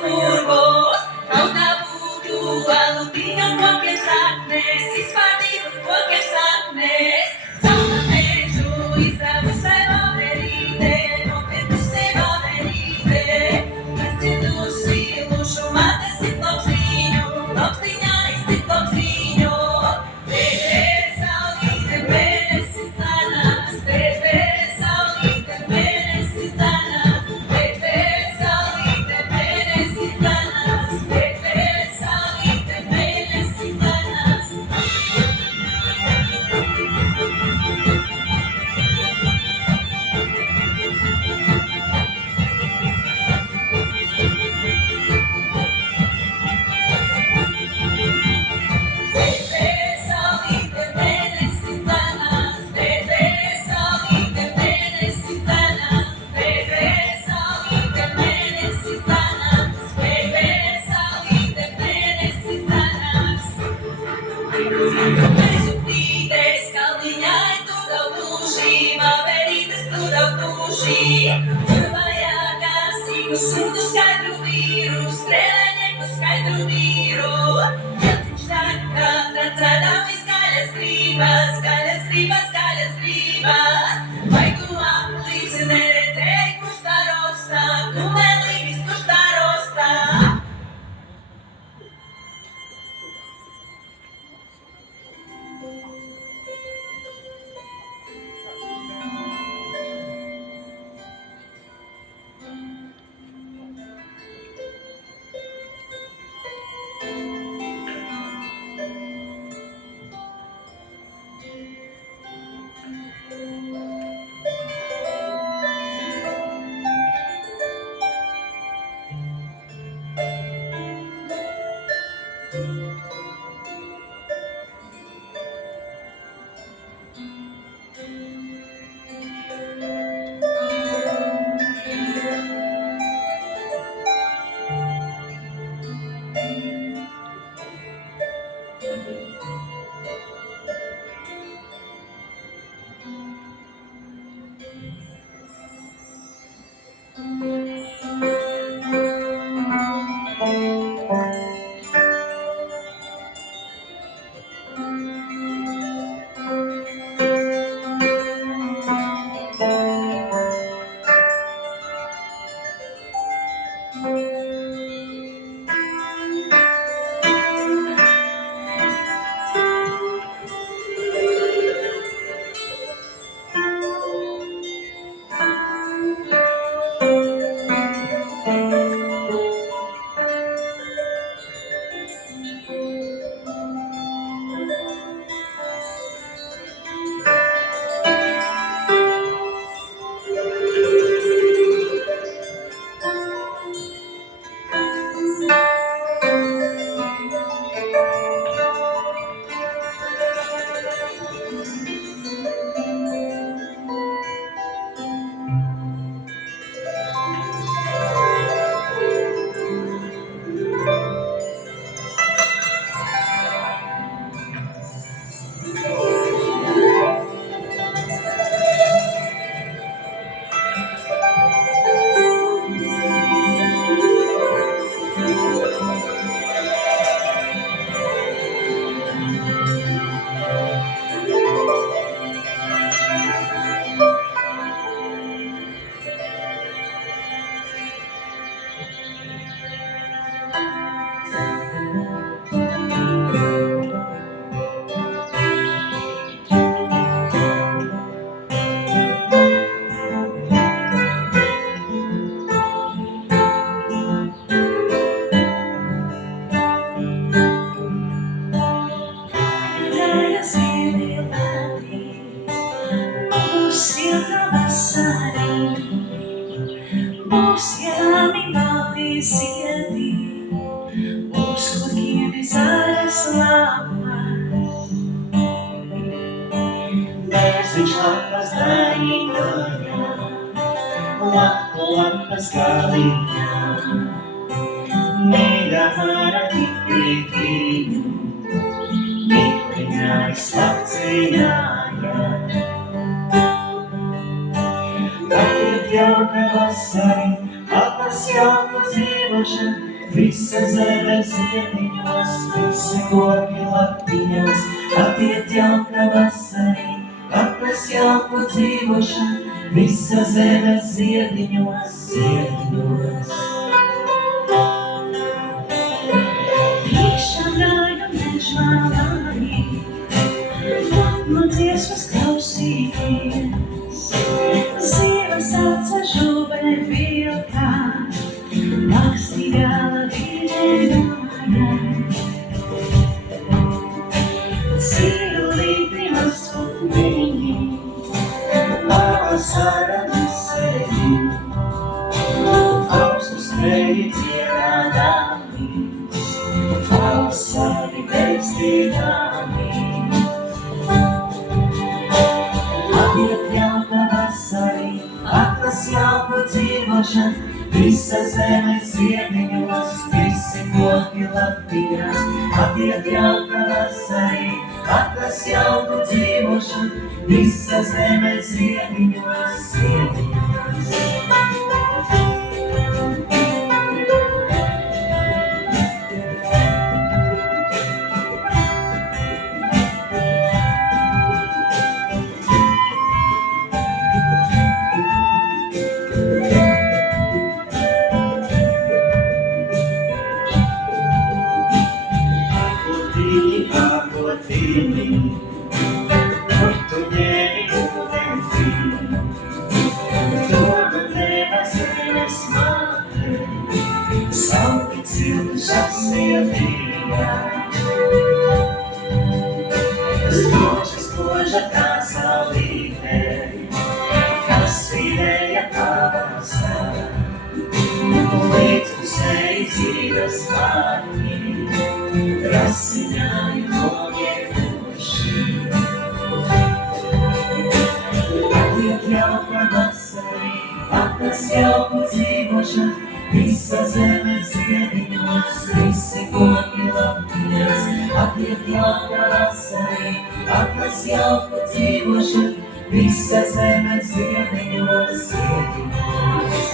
purvos, kaut nebūtu vēl viņam kokiem saknes, izvārtītu kokiem saknes. Cauna mežu izdevusi vaverīte, nopirkusi vaverīte, izdzirdusi lušu mate sit laukstiņu, laukstiņā izcit laukstiņu. Bēžē saulīte, mēnesis tanas, bēžē saulīte, mēnesis tanas, bēžē saulīte, mēnesis tanas, bēžē saulīte, mēnesis tanas. Bēžē saulīte, mēnesis tanas, bēžē saulīte, mēnesis tanas, bēžē saulīte, mēnesis tanas, bēžē saulīte, mēnesis tanas. Mēs upītes kalniņai tur auduši, vaverītes tur auduši. Tur vajag sīku sūdu skaidru vīru, strēlēnieku skaidru vīru. Viņš saka, tad dzēdām izgaļas grības, gaļas grības, gaļas grības. Vai tu aplis neredzēji, kurš tā rostā, tu melīgs, kurš tā rostā? Būs jāmīl sirdī, uz kuriem ir zaļas lapas. Bērziņš lapas daļītojā, lapas galīņā, mīļā vara tikrīt viņu, tikriņā izslapcinājā. Jauka vasari, atnes jauku dzīvošanu, visa zeme ziediņos, visi koki lapiņos, attiet jauka vasarī, atnes jauku dzīvošanu, visa zeme ziediņos, ziediņos. Trīkšķināju mežmalānī, no dziesmas klausīties, zivas atsažūbē vilkā, nakstī gala vidēnāja. Cilīti mazputniņi, pavasara nesēji, augstus reji dziedādāmi, pavasari veistīdāmi. Attiek jauka vasarī, atlas jauku dzīvošanu, visa zeme ziediņos, visi koki lapiņās. Attiek jauka vasarī, atlas jauku dzīvošanu, visa zeme ziediņos, ziediņos. Kur tu ņēmi ūdeni, dod devas zemes māte, sauli ciltu sasiedīja. Spoža kā saulīte, kas spīdēja pavasarā, līdz pusēji dzīves vārni, rasiņāju nogiedoši. Attiek jauka vasarī, atnes jauku dzīvošanu, visa zeme ziediņos, visi koki lapiņās. Attiek jauka vasarī, atnes jauku dzīvošanu, visa zeme ziediņos, ziediņos.